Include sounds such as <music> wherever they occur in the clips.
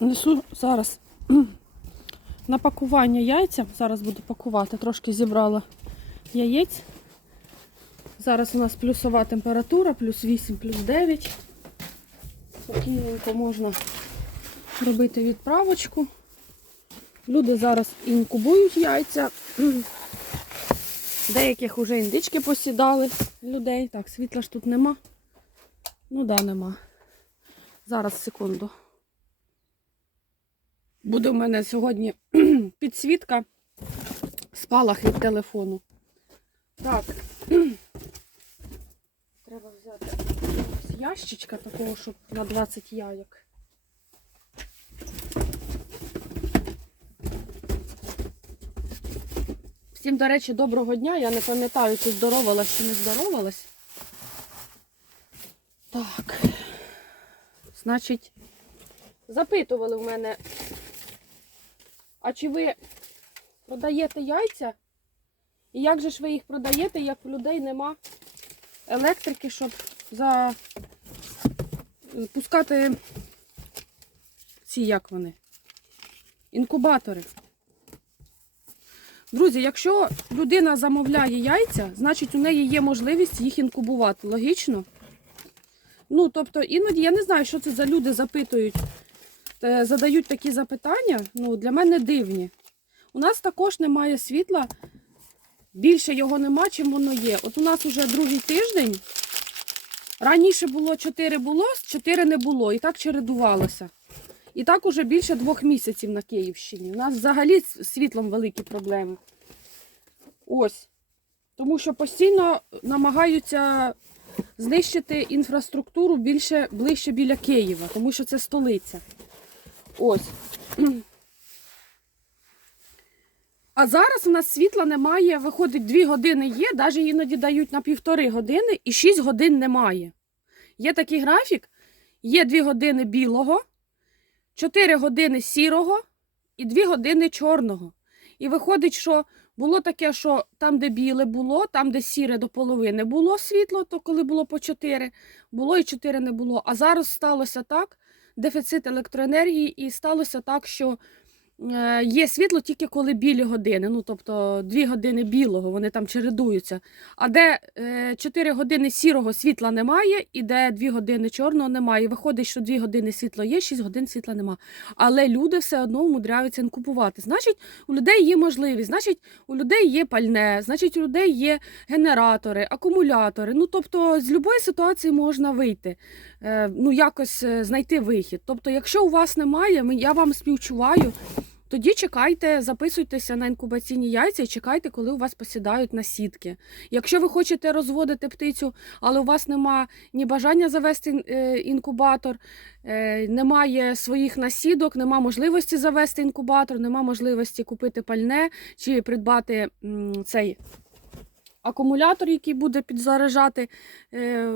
Несу зараз <clears throat> на пакування яйця. Зараз буду пакувати. Трошки зібрала яєць. Зараз у нас плюсова температура, плюс 8, плюс 9. Спокійненько можна робити відправочку. Люди зараз інкубують яйця. <clears throat> Деяких вже індички посідали людей. Так, світла ж тут нема. Ну да, нема. Зараз, секунду. Буде в мене сьогодні <clears throat> підсвітка, спалах від телефону. Так. <clears throat> Треба взяти ящичка такого, щоб на 20 яєк. Всім, до речі, доброго дня. Я не пам'ятаю, чи здоровалась, чи не здоровалась. Так. Значить, запитували в мене, а чи ви продаєте яйця? І як же ж ви їх продаєте, як у людей нема електрики, щоб запускати ці як вони? Інкубатори. Друзі, якщо людина замовляє яйця, значить у неї є можливість їх інкубувати. Логічно? Ну, тобто, іноді я не знаю, що це за люди запитують, задають такі запитання. Ну, для мене дивні. У нас також немає світла. Більше його нема, чим воно є. От у нас вже другий тиждень. Раніше було 4 було, 4 не було. І так чередувалося. І так уже більше двох місяців на Київщині. У нас взагалі з світлом великі проблеми. Ось. Тому що постійно намагаються знищити інфраструктуру більше ближче біля Києва, тому що це столиця. Ось. А зараз у нас світла немає, виходить, 2 години є, навіть іноді дають на півтори години і 6 годин немає. Є такий графік, є 2 години білого, 4 години сірого і 2 години чорного. І виходить, що було таке, що там, де біле було, там, де сіре до половини було світло, то коли було по 4, було і 4 не було. А зараз сталося так, дефіцит електроенергії, і сталося так, що є світло тільки коли білі години. Ну, тобто 2 години білого, вони там чередуються. А де е, 4 години сірого світла немає, і де 2 години чорного немає. Виходить, що 2 години світла є, 6 годин світла немає. Але люди все одно умудряються інкупувати. Значить, у людей є можливість, значить, у людей є пальне, значить, у людей є генератори, акумулятори. Ну, тобто, з будь-якої ситуації можна вийти, е, ну, якось е, знайти вихід. Тобто, якщо у вас немає, я вам співчуваю. Тоді чекайте, записуйтеся на інкубаційні яйця і чекайте, коли у вас посідають на сітки. Якщо ви хочете розводити птицю, але у вас немає ні бажання завести е, інкубатор, е, немає своїх насідок, немає можливості завести інкубатор, немає можливості купити пальне чи придбати цей акумулятор, який буде підзаряджати е,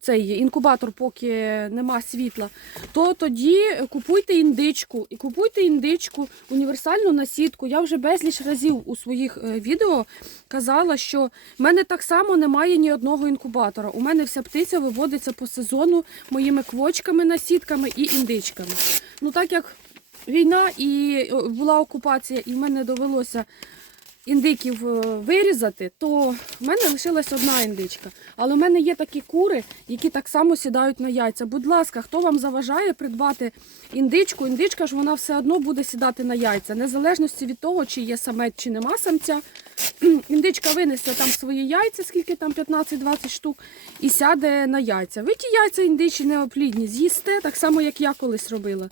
цей інкубатор, поки нема світла, то тоді купуйте індичку. І купуйте індичку, універсальну насідку. Я вже безліч разів у своїх е, відео казала, що в мене так само немає ні одного інкубатора. У мене вся птиця виводиться по сезону моїми квочками, насідками і індичками. Ну так як війна і е, була окупація, і в мене довелося індиків е, вирізати, то в мене лишилась одна індичка. Але в мене є такі кури, які так само сідають на яйця. Будь ласка, хто вам заважає придбати індичку? Індичка ж вона все одно буде сідати на яйця, незалежності від того, чи є самець, чи нема самця. <clears throat> Індичка винесе там свої яйця, скільки там 15-20 штук, і сяде на яйця. Ви ті яйця індичі неоплідні, з'їсте, так само, як я колись робила.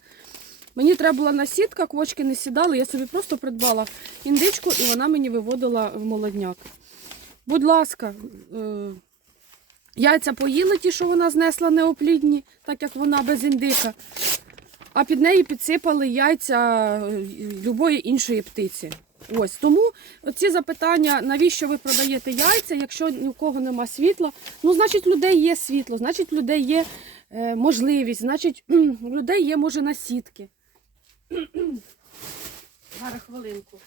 Мені треба була насідка, квочки не сідали, я собі просто придбала індичку і вона мені виводила в молодняк. Будь ласка, е, яйця поїли ті, що вона знесла неоплідні, так як вона без індика. А під неї підсипали яйця е, любої іншої птиці. Ось тому ці запитання, навіщо ви продаєте яйця, якщо ні у кого нема світла, ну значить, людей є світло, значить, людей є е, можливість, значить, <clears throat> людей є, може, насідки. <clears throat> Зараз хвилинку.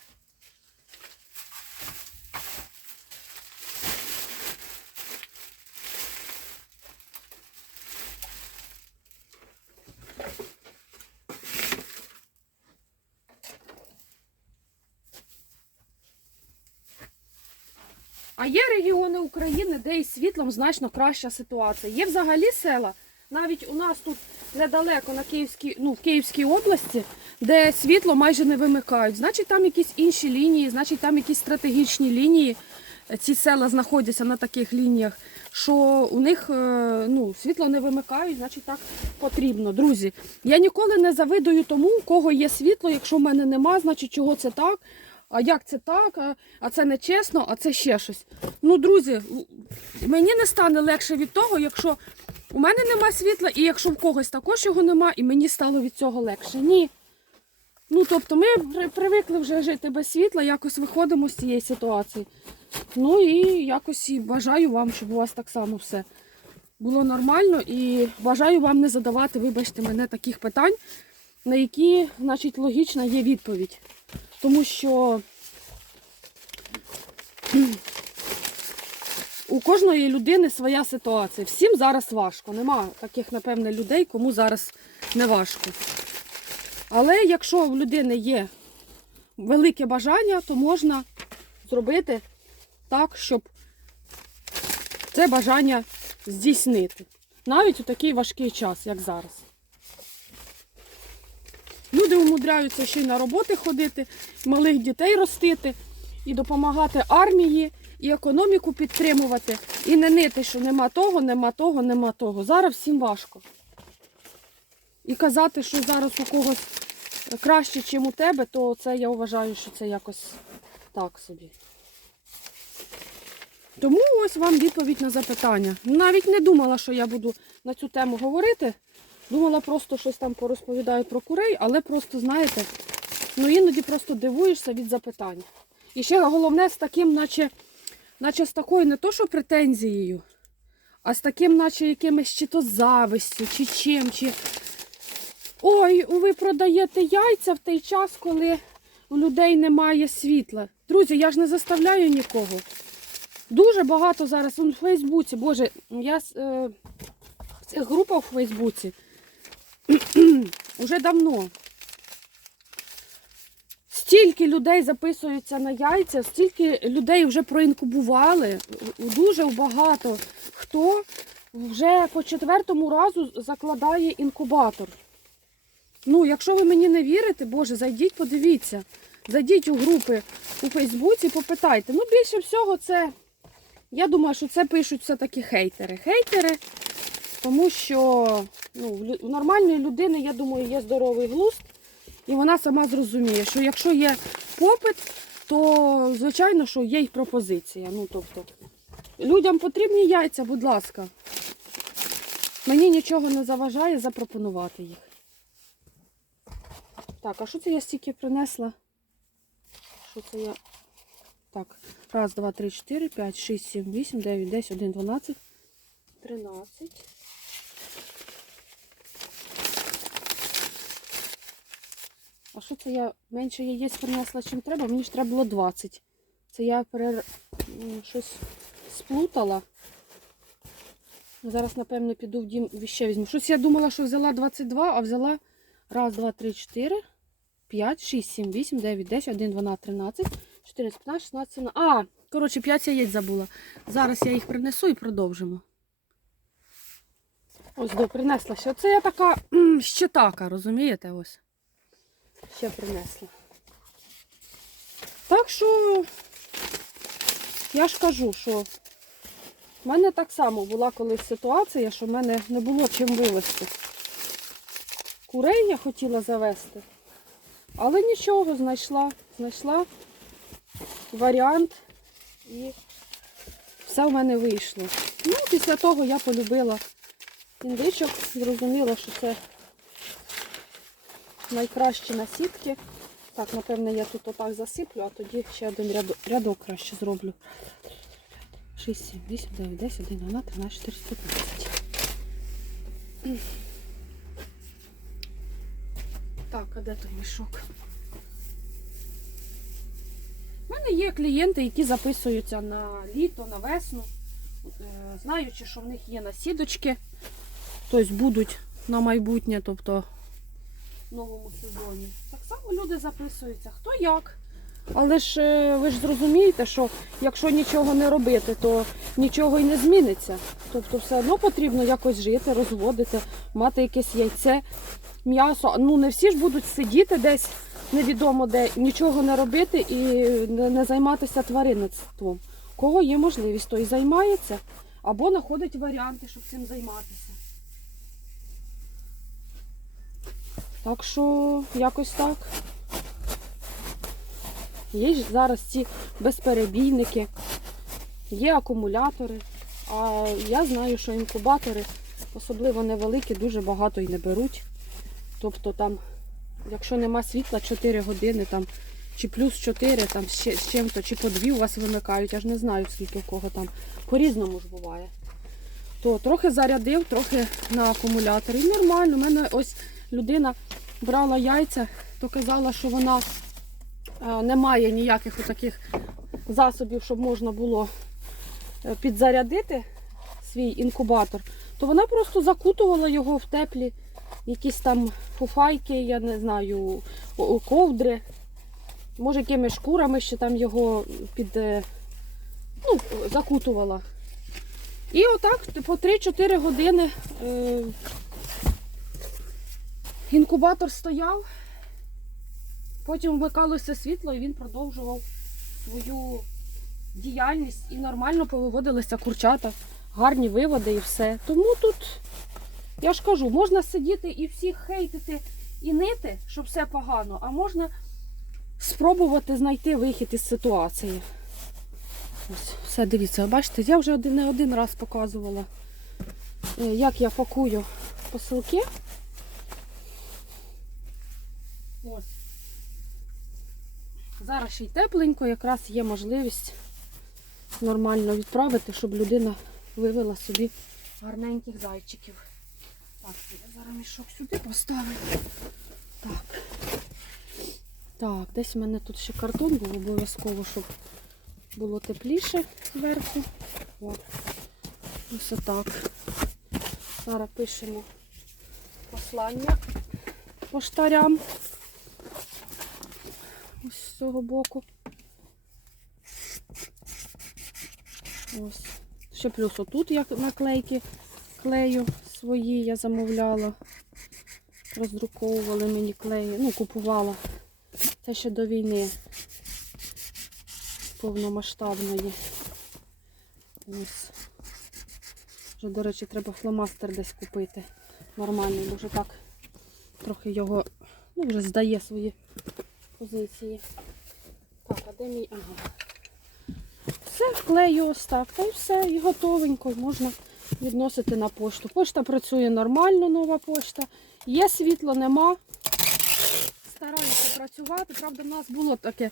А є регіони України, де із світлом значно краща ситуація. Є взагалі села навіть у нас тут недалеко на Київській, ну, в Київській області, де світло майже не вимикають. Значить, там якісь інші лінії, значить, там якісь стратегічні лінії. Ці села знаходяться на таких лініях, що у них е, ну, світло не вимикають, значить так потрібно. Друзі, я ніколи не завидую тому, у кого є світло. Якщо в мене нема, значить чого це так. А як це так? А- А це не чесно, а це ще щось. Ну, друзі, мені не стане легше від того, якщо у мене нема світла, і якщо в когось також його нема, і мені стало від цього легше. Ні. Ну, тобто ми при- привикли вже жити без світла, якось виходимо з цієї ситуації. Ну і якось і бажаю вам, щоб у вас так само все було нормально. І бажаю вам не задавати, вибачте мене, таких питань, на які, значить, логічна є відповідь. Тому що у кожної людини своя ситуація. Всім зараз важко. Нема таких, напевне, людей, кому зараз не важко. Але якщо в людини є велике бажання, то можна зробити так, щоб це бажання здійснити. Навіть у такий важкий час, як зараз. Люди умудряються ще й на роботи ходити, малих дітей ростити і допомагати армії, і економіку підтримувати, і не нити, що нема того, нема того, нема того. Зараз всім важко. І казати, що зараз у когось краще, ніж у тебе, то це я вважаю, що це якось так собі. Тому ось вам відповідь на запитання. Навіть не думала, що я буду на цю тему говорити. Думала, просто щось там порозповідаю про курей, але просто, знаєте, ну іноді просто дивуєшся від запитань. І ще головне з таким, наче, наче з такою не то, що претензією, а з таким, наче якимось чи то завистю, чи чим, чи. Ой, ви продаєте яйця в той час, коли у людей немає світла. Друзі, я ж не заставляю нікого. Дуже багато зараз у Фейсбуці, боже, я е, цих групах у Фейсбуці <clears throat> уже давно. Стільки людей записуються на яйця, стільки людей вже проінкубували. Дуже багато хто вже по четвертому разу закладає інкубатор. Ну, якщо ви мені не вірите, Боже, зайдіть, подивіться. Зайдіть у групи у Фейсбуці, попитайте. Ну, більше всього, це. Я думаю, що це пишуть все-таки хейтери. Хейтери, тому що ну, у нормальної людини, я думаю, є здоровий глузд, і вона сама зрозуміє, що якщо є попит, то звичайно, що є й пропозиція. Ну, тобто, людям потрібні яйця, будь ласка. Мені нічого не заважає запропонувати їх. Так, а що це я стільки принесла? Що це я? Так, раз, два, три, чотири, п'ять, шість, сім, вісім, дев'ять, десять, один, дванадцять, тринадцять. А що це я менше яєць принесла, чим треба? Мені ж треба було 20. Це я перер... щось сплутала. Зараз, напевно, піду в дім і ще візьму. Щось я думала, що взяла 22, а взяла раз, два, три, чотири, п'ять, шість, сім, вісім, дев'ять, десять, один, дванадцять, тринадцять, чотирнадцять, п'ятнадцять, шістнадцять, сімнадцять. А, коротше, 5 яєць забула. Зараз я їх принесу і продовжимо. Ось до принесла. Це я така щитака, розумієте? Ось. Ще принесла. Так що я ж кажу, що в мене так само була колись ситуація, що в мене не було чим вивезти. Курей я хотіла завести, але нічого знайшла. Знайшла варіант і все в мене вийшло. Ну, після того я полюбила індичок, зрозуміла, що це найкращі насідки. Так, напевне, я тут отак засиплю, а тоді ще один рядок, рядок краще зроблю. 6, 7, 8, 9, 10, 1, 12, 13, 14, 15. Так, а де той мішок? У мене є клієнти, які записуються на літо, на весну, е, знаючи, що в них є насідочки, тобто будуть на майбутнє, тобто новому сезоні. Так само люди записуються, хто як. Але ж е, ви ж зрозумієте, що якщо нічого не робити, то нічого й не зміниться. Тобто все одно потрібно якось жити, розводити, мати якесь яйце, м'ясо. Ну не всі ж будуть сидіти десь невідомо де, нічого не робити і не, займатися тваринництвом. Кого є можливість, той займається або знаходить варіанти, щоб цим займатися. Так що якось так. Є ж зараз ці безперебійники, є акумулятори. А я знаю, що інкубатори, особливо невеликі, дуже багато і не беруть. Тобто там, якщо нема світла 4 години, там, чи плюс 4, там ще- з чим-то, чи по 2 у вас вимикають, я ж не знаю, скільки в кого там. По-різному ж буває. То трохи зарядив, трохи на акумулятор. І нормально. У мене ось людина брала яйця, то казала, що вона е, не має ніяких таких засобів, щоб можна було е, підзарядити свій інкубатор, то вона просто закутувала його в теплі якісь там фуфайки, я не знаю, ковдри. Може, якими шкурами ще там його під, е, ну, закутувала. І отак по 3-4 години інкубатор стояв, потім вмикалося світло і він продовжував свою діяльність і нормально повиводилися курчата, гарні виводи і все. Тому тут, я ж кажу, можна сидіти і всіх хейтити і нити, що все погано, а можна спробувати знайти вихід із ситуації. Ось, все, дивіться, бачите, я вже не один раз показувала, е, як я пакую посилки. Ось. Зараз ще й тепленько, якраз є можливість нормально відправити, щоб людина вивела собі гарненьких зайчиків. Так, я зараз мішок сюди поставлю. Так. Так, десь в мене тут ще картон був обов'язково, щоб було тепліше зверху. О, ось отак. Зараз пишемо послання поштарям. Ось з цього боку. Ось. Ще плюс отут я наклейки клею свої я замовляла. Роздруковували мені клеї. Ну, купувала. Це ще до війни повномасштабної. Ось. Вже, до речі, треба фломастер десь купити. Нормальний, бо вже так трохи його ну, вже здає свої позиції. Так, а де мій? Ага. Все, вклею. Та й все, і готовенько можна відносити на пошту. Пошта працює нормально, нова пошта. Є світло, нема. Стараюся працювати. Правда, в нас було таке,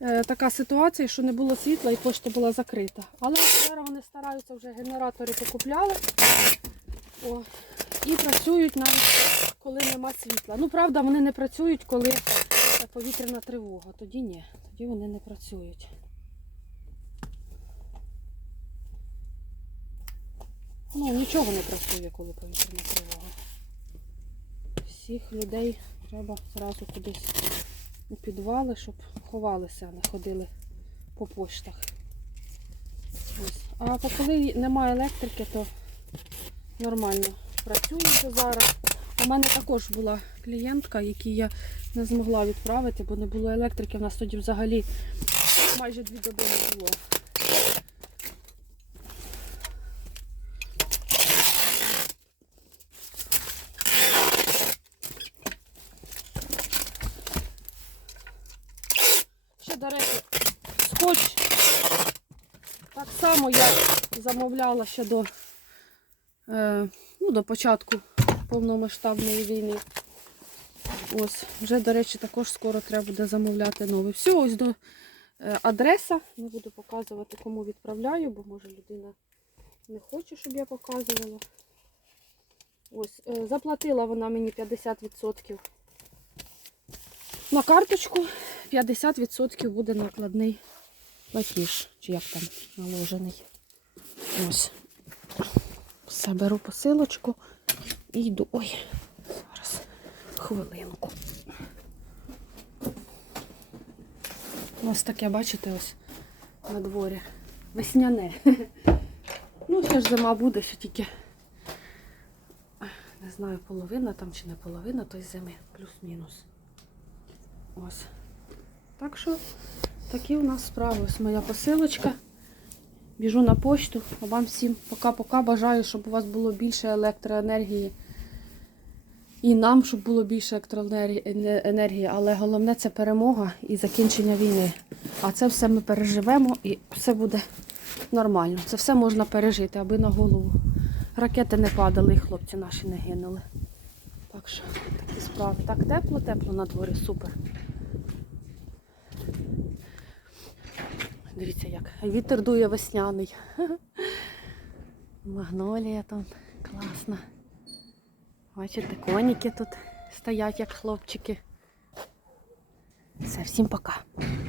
е, така ситуація, що не було світла і пошта була закрита. Але зараз вони стараються вже генератори покупляли. О, і працюють навіть коли нема світла. Ну, правда, вони не працюють, коли повітряна тривога. Тоді ні, тоді вони не працюють. Ну, нічого не працює, коли повітряна тривога. Всіх людей треба зразу кудись у підвали, щоб ховалися, а не ходили по поштах. А коли немає електрики, то нормально працює вже зараз. У мене також була клієнтка, якій я не змогла відправити, бо не було електрики. У нас тоді взагалі майже дві доби не було. Ще, до речі, скотч. Так само я замовляла ще до, е, ну, до початку повномасштабної війни. Ось, вже, до речі, також скоро треба буде замовляти новий. Все, ось до е, адреса. Не буду показувати, кому відправляю, бо може людина не хоче, щоб я показувала. Ось, е, заплатила вона мені 50% на карточку. 50% буде накладний платіж, чи як там наложений. Ось. Все, беру посилочку і йду. Ой, зараз хвилинку. Ось таке, бачите, ось на дворі. Весняне. <laughs> Ну, ще ж зима буде, що тільки не знаю, половина там чи не половина той зими, плюс-мінус. Ось. Так що такі у нас справи. Ось моя посилочка. Біжу на почту. Вам всім пока-пока. Бажаю, щоб у вас було більше електроенергії. І нам, щоб було більше електроенергії. Але головне це перемога і закінчення війни. А це все ми переживемо і все буде нормально. Це все можна пережити, аби на голову ракети не падали і хлопці наші не гинули. Так що такі справи. Так тепло, тепло на дворі, супер. Дивіться як. Вітер дує весняний. <laughs> Магнолія там класна. Бачите, коніки тут стоять, як хлопчики. Все, всім пока.